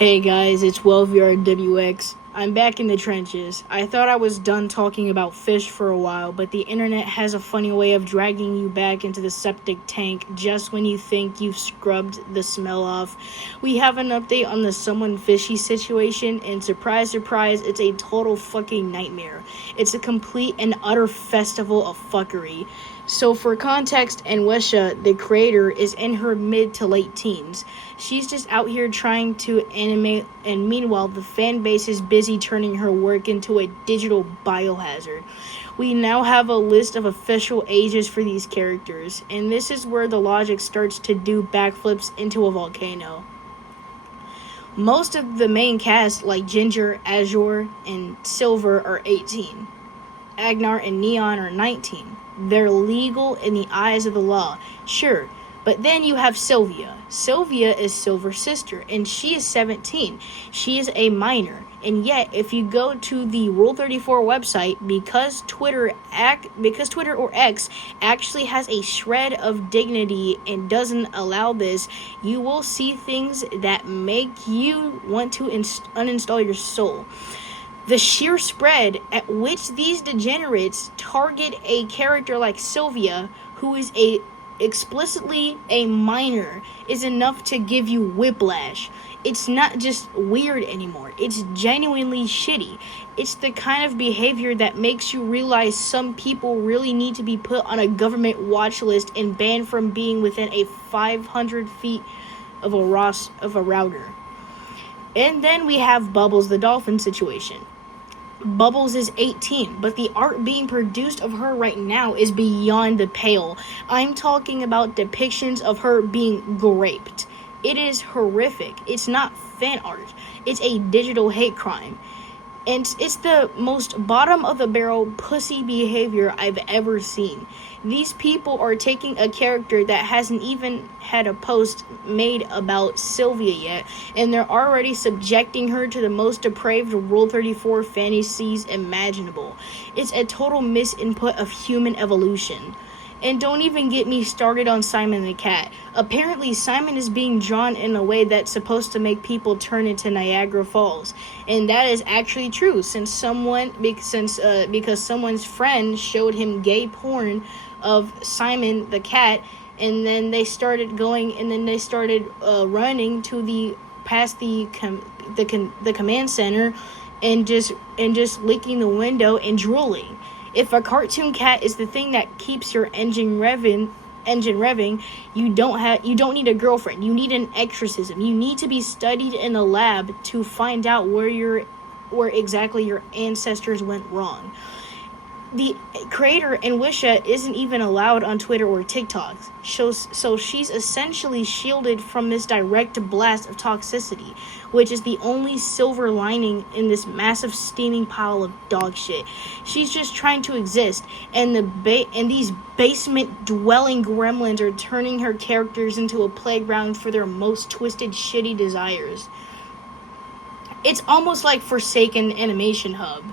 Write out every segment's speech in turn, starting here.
Hey guys, it's WellVRWX. I'm back in the trenches. I thought I was done talking about fish for a while, but the internet has a funny way of dragging you back into the septic tank just when you think you've scrubbed the smell off. We have an update on the someone fishy situation, and surprise, surprise, it's a total fucking nightmare. It's a complete and utter festival of fuckery. So for context, Anwisha, the creator, is in her mid to late teens. She's just out here trying to animate, and meanwhile the fan base is busy turning her work into a digital biohazard. We now have a list of official ages for these characters, and this is where the logic starts to do backflips into a volcano. Most of the main cast, like Ginger, Azure, and Silver, are 18. Agnar and Neon are 19. They're legal in the eyes of the law, sure, but then you have Sylvia. Sylvia is Silver's sister, and she is 17. She is a minor, and yet if you go to the Rule 34 website, because Twitter or X actually has a shred of dignity and doesn't allow this, you will see things that make you want to uninstall your soul. The sheer spread at which these degenerates target a character like Sylvia, who is explicitly a minor, is enough to give you whiplash. It's not just weird anymore. It's genuinely shitty. It's the kind of behavior that makes you realize some people really need to be put on a government watch list and banned from being within a 500 feet of a router. And then we have Bubbles the dolphin situation. Bubbles is 18, but the art being produced of her right now is beyond the pale. I'm talking about depictions of her being raped. It is horrific. It's not fan art. It's a digital hate crime. And it's the most bottom of the barrel pussy behavior I've ever seen. These people are taking a character that hasn't even had a post made about Sylvia yet, and they're already subjecting her to the most depraved Rule 34 fantasies imaginable. It's a total misinput of human evolution. And don't even get me started on Simon the Cat. Apparently, Simon is being drawn in a way that's supposed to make people turn into Niagara Falls. And that is actually true, because someone's friend showed him gay porn of Simon the Cat, and then they started running to past the command center and just licking the window and drooling. If a cartoon cat is the thing that keeps your engine revving, you don't need a girlfriend. You need an exorcism. You need to be studied in a lab to find out where exactly your ancestors went wrong. The creator, Anwisha, isn't even allowed on Twitter or TikTok, so she's essentially shielded from this direct blast of toxicity, which is the only silver lining in this massive steaming pile of dog shit. She's just trying to exist, and these basement-dwelling gremlins are turning her characters into a playground for their most twisted, shitty desires. It's almost like Forsaken Animation Hub.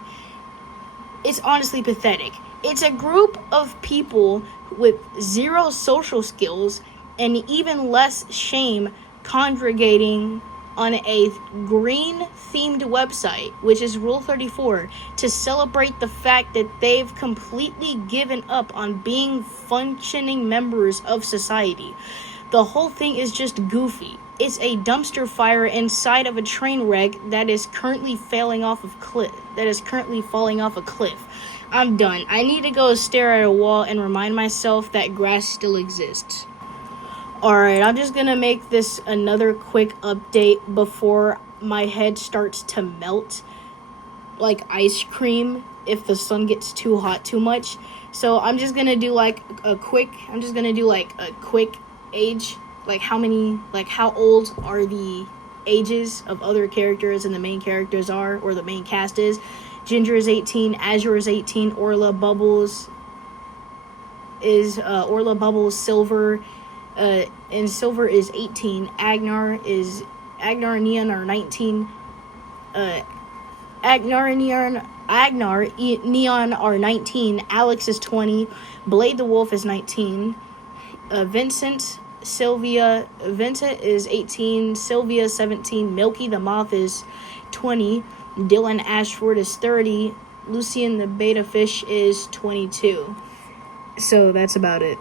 It's honestly pathetic. It's a group of people with zero social skills and even less shame congregating on a green-themed website, which is Rule 34, to celebrate the fact that they've completely given up on being functioning members of society. The whole thing is just goofy. It's a dumpster fire inside of a train wreck that is currently falling off a cliff. I'm done. I need to go stare at a wall and remind myself that grass still exists. Alright, I'm just gonna make this another quick update before my head starts to melt like ice cream if the sun gets too hot too much. So I'm just gonna do a quick age, how old are the ages of other characters and the main characters are, or the main cast is. Ginger is 18, Azure is 18, Orla Bubbles, Silver, and Silver is 18. Agnar and Neon are 19. Neon are 19. Alex is 20. Blade the Wolf is 19. Vincent Sylvia Vincent is 18. Sylvia 17. Milky the Moth is 20. Dylan Ashford is 30. Lucian the Beta Fish is 22. So that's about it.